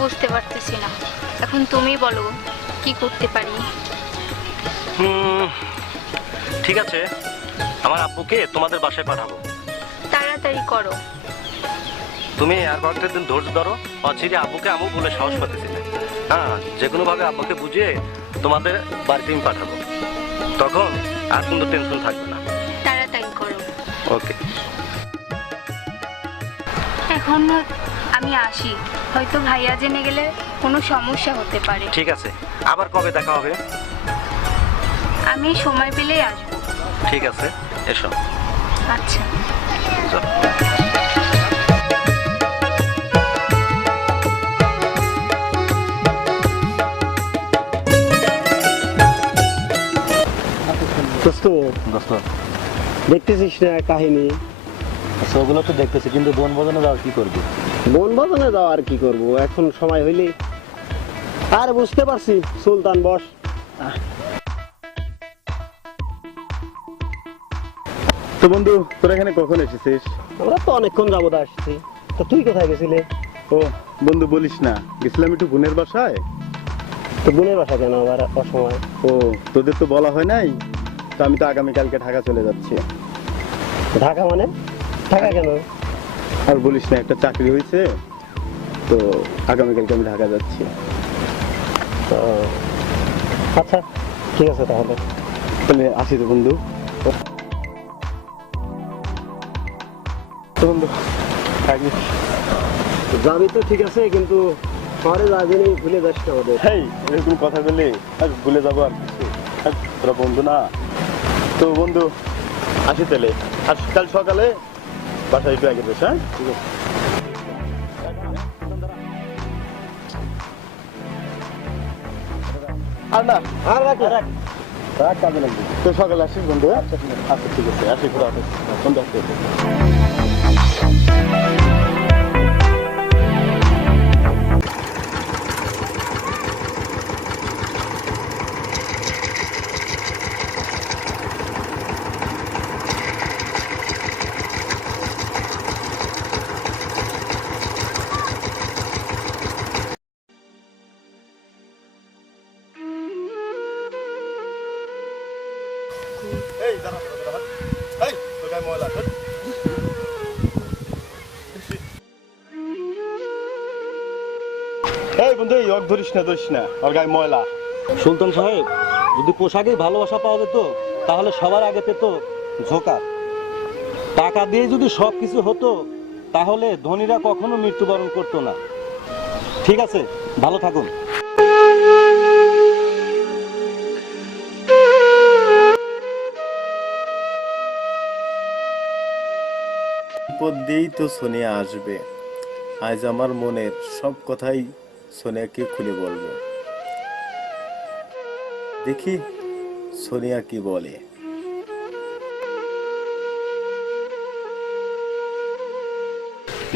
বুঝতে পারতেছি না। এখন তুমি বলো কি করতে পারি? ঠিক আছে। আমার আব্বুকে তোমাদের বাসায় পাঠাবো। তাড়াতাড়ি করো। তুমি আর কয়েকটা দিন ধৈর্য ধরো। অচিরে আব্বুকে আমু বলে সাহস পাতেছি না। হ্যাঁ যে কোনো ভাবে আব্বুকে বুঝিয়ে তোমাদের বাড়িতে আমি পাঠাবো। তখন আর কোনো টেনশন থাকবে না। তাড়াতাড়ি করো। ওকে এখন আমি আসি। হয়তো ভাইয়া জেনে গেলে কোনো সমস্যা হতে পারে। ঠিক আছে। আবার কবে দেখা হবে? আমি সময় পেলেই আসব। ঠিক আছে। এসো। আচ্ছা। দোস্ত দোস্ত। দেখতেছিস না কাহিনী? ওগুলো তো দেখতেছি কিন্তু বন বদনে যাওয়ার কি করবি? বন বাজানে যাও আর কি করব? এখন সময় হইলে আর বুঝতে পারছি সুলতান বস। তো বন্ধু তোরা এখানে কখন এসেছিস? আমরা তো অনেকক্ষণ যাবত আসছি। তো তুই কোথায় গেছিলে? ও বন্ধু বলিস না গেছিলাম একটু বোনের বাসায়। তো বোনের বাসা কেন আবার অসময়? ও তোদের তো বলা হয় নাই? তো আমি তো আগামীকালকে ঢাকা চলে যাচ্ছি। ঢাকা মানে? ঢাকা কেন? আর বলিস না একটা চাকরি হয়েছে তো আগামীকালকে আমি ঢাকা যাচ্ছি। ও, আচ্ছা ঠিক আছে তাহলে। তাহলে আসি তো বন্ধু। তো বন্ধু থাকিস যাবি তো ঠিক আছে কিন্তু শহরে যাবি নি ভুলে যাস না আমাদের হেই এরকম কথা বলে আর ভুলে যাব আর কিছু। আর তোরা বন্ধু না। তো বন্ধু আসি তাহলে। আর কাল সকালে বাসায় একটু আগে বেশ হ্যাঁ? ঠিক আছে। আর না আর রাখ। রাখ। রাখ কাজে লাগবে। তো সকালে আসিস বন্ধু হ্যাঁ? আচ্ছা ঠিক আছে। আসি ঘুরে বন্ধু আসতে এই বন্ধু, এই ধরিস না ধরিস না ওর গায়ে ময়লা। সুলতান সাহেব, যদি পোশাকেই ভালোবাসা পাওয়া যেত, তাহলে সবার আগে পেত ঝোঁকা টাকা দিয়ে যদি সব কিছু হতো, তাহলে ধনীরা কখনো মৃত্যুবরণ করতো না। ঠিক আছে, ভালো থাকুন। বিপদ দিয়েই তো সোনিয়া আসবে। আজ আমার মনের সব কথাই সোনিয়াকে খুলে বলব। দেখি সোনিয়া কি বলে।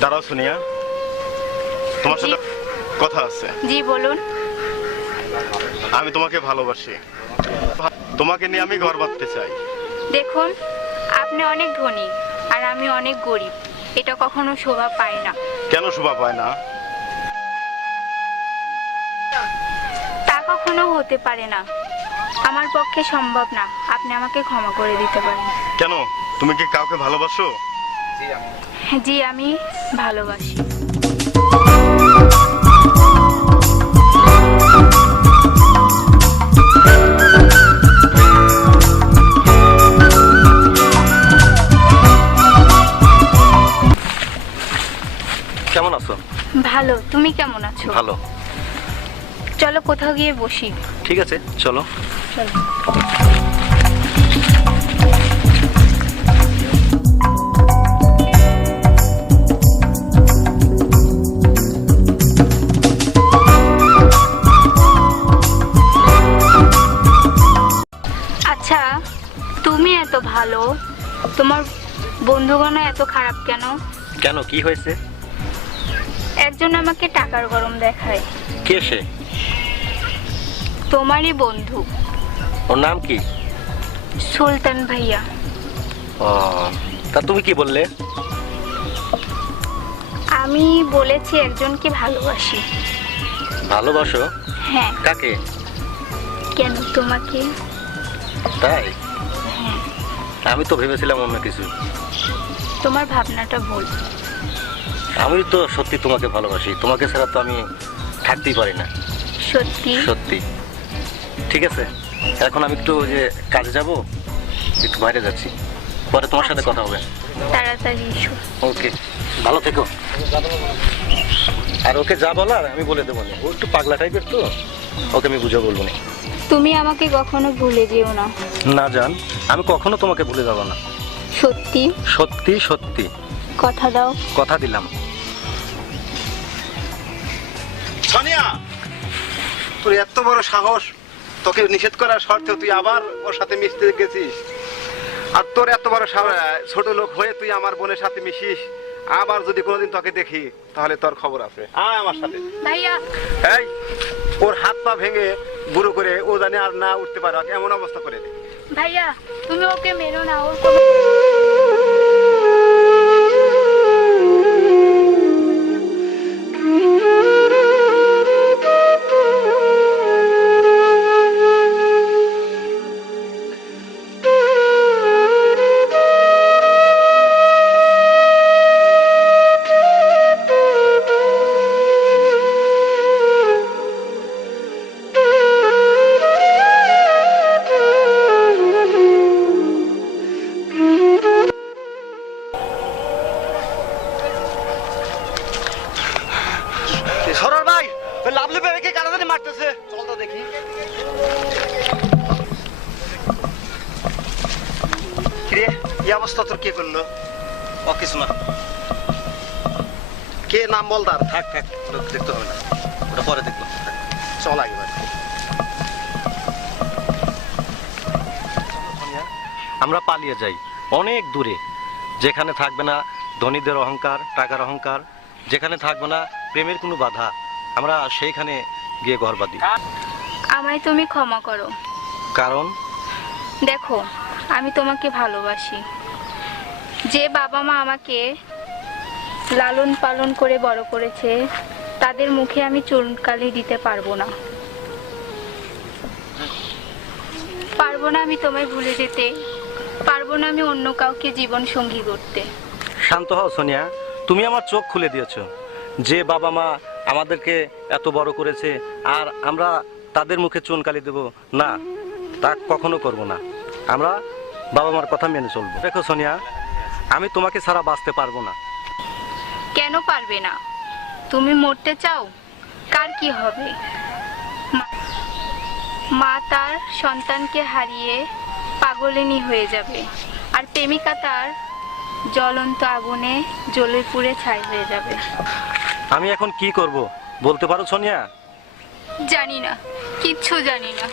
দাঁড়াও সোনিয়া। তোমার সাথে কথা আছে। জি বলুন। আমি তোমাকে ভালোবাসি। তোমাকে নিয়ে আমি ঘর বাঁধতে চাই। দেখুন আপনি অনেক ধনী। আর আমি অনেক গরিব। এটা কখনো শোভা পায় না। কেন শোভা পায় না? তা কখনো হতে পারে না। আমার পক্ষে সম্ভব না। আপনি আমাকে ক্ষমা করে দিতে পারেন। কেন? তুমি কি কাউকে ভালোবাসো? জি আমি ভালোবাসি। তুমি কেমন আছো? ভালো। চলো কোথাও গিয়ে বসি। ঠিক আছে চলো। চলো। আচ্ছা তুমি এত ভালো। তোমার বন্ধুগণ এত খারাপ কেন? কেন কি হয়েছে? একজন আমাকে টাকার গরম দেখায়। কে সে? তোমারই বন্ধু। ওর নাম কি? সুলতান ভাইয়া। ও তা তুমি কি বললে? আমি বলেছি একজনকে ভালোবাসি। ভালোবাসো? হ্যাঁ। কাকে? কেন তোমাকে? তাই? হ্যাঁ। আমি তো ভেবেছিলাম অন্য কিছু। তোমার ভাবনাটা ভুল। আমি তো সত্যি তোমাকে ভালোবাসি। তোমাকে ছাড়া তো আমি থাকতেই পারি না। সত্যি? সত্যি। ঠিক আছে? এখন আমি একটু যে কাজে যাব একটু বাইরে যাচ্ছি। পরে তোমার সাথে কথা হবে। তাড়াতাড়ি এসো। ওকে। ভালো থেকো। আর ওকে যা বলার আমি বলে দেবো না। ও একটু পাগলা টাইপের তো। ওকে আমি বুঝে বলব না। তুমি আমাকে কখনো ভুলে যেও না। না জান। আমি কখনো তোমাকে ভুলে যাব না। সত্যি? সত্যি সত্যি। কথা দাও। কথা দিলাম। তোর এত বড় সাহস তোকে নিষেধ করার শর্তেও তুই আবার ওর সাথে মিশতে গেছিস। আর তোর এত বড় সাহস ছোট লোক হয়ে তুই আমার বোনের সাথে মিশিস আবার যদি কোনোদিন তোকে দেখি তাহলে তোর খবর আছে। আয় আমার সাথে। এই ওর হাত পা ভেঙে বুড়ো করে ও জানে আর না উঠতে পারে এমন অবস্থা করে দে। ভাইয়া তুমি ওকে মেরো না ওর কে করল? ও কিছু না কে নাম বল তার? থাক থাক দেখতে হবে না। ওটা পরে দেখব। চল একবার আমরা পালিয়ে যাই অনেক দূরে। যেখানে থাকবে না ধনীদের অহংকার টাকার অহংকার যেখানে থাকবে না প্রেমের কোনো বাধা আমরা সেইখানে গিয়ে ঘর বাঁধি আমায় তুমি ক্ষমা করো। কারণ? দেখো আমি তোমাকে ভালোবাসি। যে বাবা মা আমাকে লালন পালন করে বড় করেছে, তাদের মুখে আমি চুনকালি দিতে পারব না। পারব না আমি তোমায় ভুলে যেতে, পারব না আমি অন্য কাউকে জীবন সঙ্গী করতে। শান্ত হও, সোনিয়া। তুমি আমার চোখ খুলে দিয়েছ। যে বাবা মা আমাদেরকে এত বড় করেছে, আর আমরা তাদের মুখে চুনকালি দেব, না, তা কখনো করব না। আমরা বাবা মার কথা মেনে চলবো। দেখো, সোনিয়া আমি তোমাকে ছাড়া বাঁচতে পারব না। কেন পারবে না? তুমি মরতে চাও? কার কি হবে? মা- মা তার সন্তানকে হারিয়ে পাগলিনী হয়ে যাবে। আর প্রেমিকা তার জ্বলন্ত আগুনে জ্বলে পুড়ে ছাই হয়ে যাবে। আমি এখন কি করব? বলতে পারো সোনিয়া? জানি না। কিচ্ছু জানি না।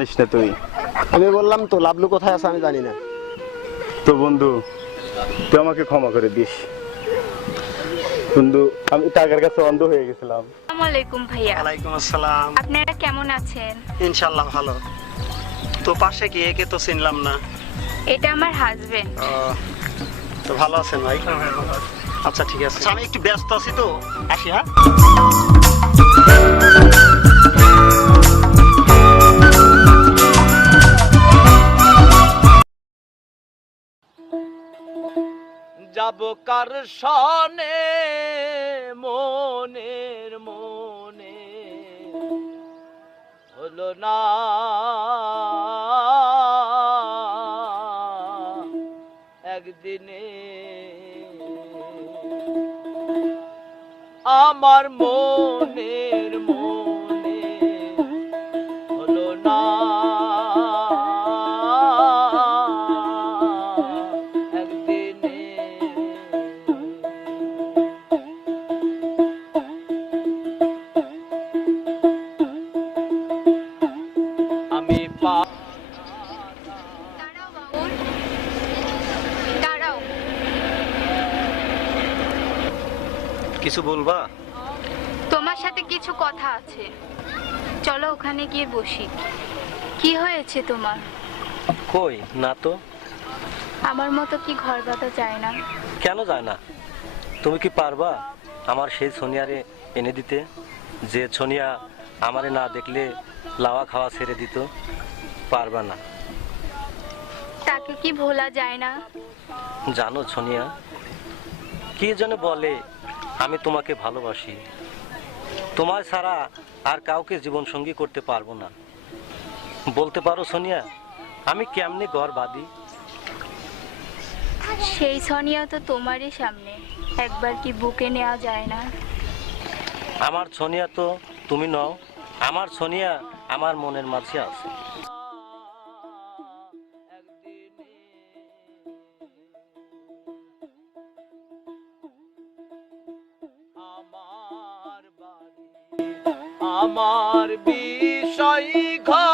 জানিস না তুই? আমি বললাম তো লাভলু কোথায় আছে আমি জানি না। তো বন্ধু তুই আমাকে ক্ষমা করে দিস। বন্ধু আমি টাকার কাছে অন্ধ হয়ে গেছিলাম। আসসালামু আলাইকুম ভাইয়া। ওয়ালাইকুম আসসালাম। আপনারা কেমন আছেন? ইনশাল্লাহ ভালো। তো পাশে গিয়ে কে তো চিনলাম না। এটা আমার হাজবেন্ড তো ভালো আছেন ভাই? আচ্ছা ঠিক আছে। আমি একটু ব্যস্ত আছি তো। আসি হ্যাঁ? যাব কার সনে মনের মনে। হলো না। একদিনে আমার মনের মনে কিছু বলবা? তোমার সাথে কিছু কথা আছে। চলো ওখানে গিয়ে বসি। কি হয়েছে তোমার? কই না তো? আমার মতো কি ঘর বাঁধা যায় না? কেন যায় না? তুমি কি পারবা আমার সেই সোনিয়ারে এনে দিতে যে সোনিয়া আমারে না দেখলে লাওয়া খাওয়া ছেড়ে দিত? পারবা না। তাকে কি ভোলা যায় না? জানো সোনিয়া কি যেন বলে আমি তোমাকে ভালোবাসি। তোমার ছাড়া আর কাউকে জীবন সঙ্গী করতে পারব না। বলতে পারো সোনিয়া আমি কেমনে ঘর বাঁধি? সেই সনিয়া তো তোমারই সামনে। একবার কি বুকে নেওয়া যায় না? আমার সোনিয়া তো তুমি নও আমার সোনিয়া আমার মনের মাঝে আছে। আমার বিষয় ঘর